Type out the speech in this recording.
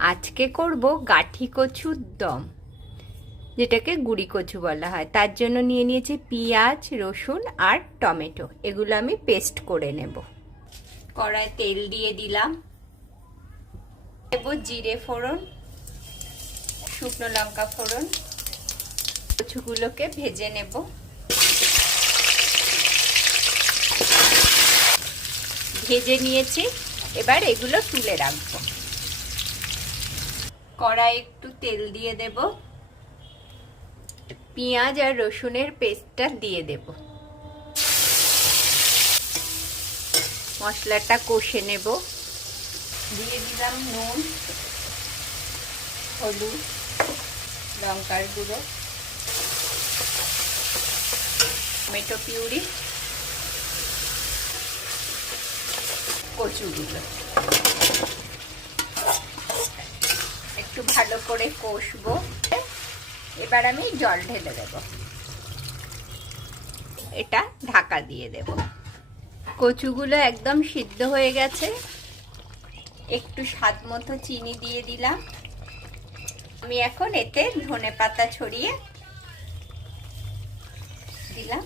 আজকে করব গাঠি কচুর দম, যেটাকে গুঁড়ি কচু বলা হয়। তার জন্য নিয়ে নিয়েছি পেঁয়াজ, রসুন আর টমেটো। এগুলো আমি পেস্ট করে নেব। কড়ায় তেল দিয়ে দিলাম, দেব জিরে ফোড়ন, শুকনো লঙ্কা ফোড়ন। কচুগুলোকে ভেজে নেব। ভেজে নিয়েছি, এবার এগুলো তুলে রাখবো। কড়াই একটু তেল দিয়ে দেব, পেঁয়াজ আর রসুনের পেস্টটা দিয়ে দেব। মশলাটা কষে নেব। দিয়ে দিলাম নুন, হলুদ, লঙ্কার গুঁড়ো, টমেটো পিউরি, কচুগুলো একটু ভালো করে কষবো। এবার আমি জল ঢেলে দেব, এটা ঢাকা দিয়ে দেব। কচুগুলো একদম সিদ্ধ হয়ে গেছে। একটু স্বাদ মতো চিনি দিয়ে দিলাম। আমি এখন এতে ধনেপাতা ছড়িয়ে দিলাম।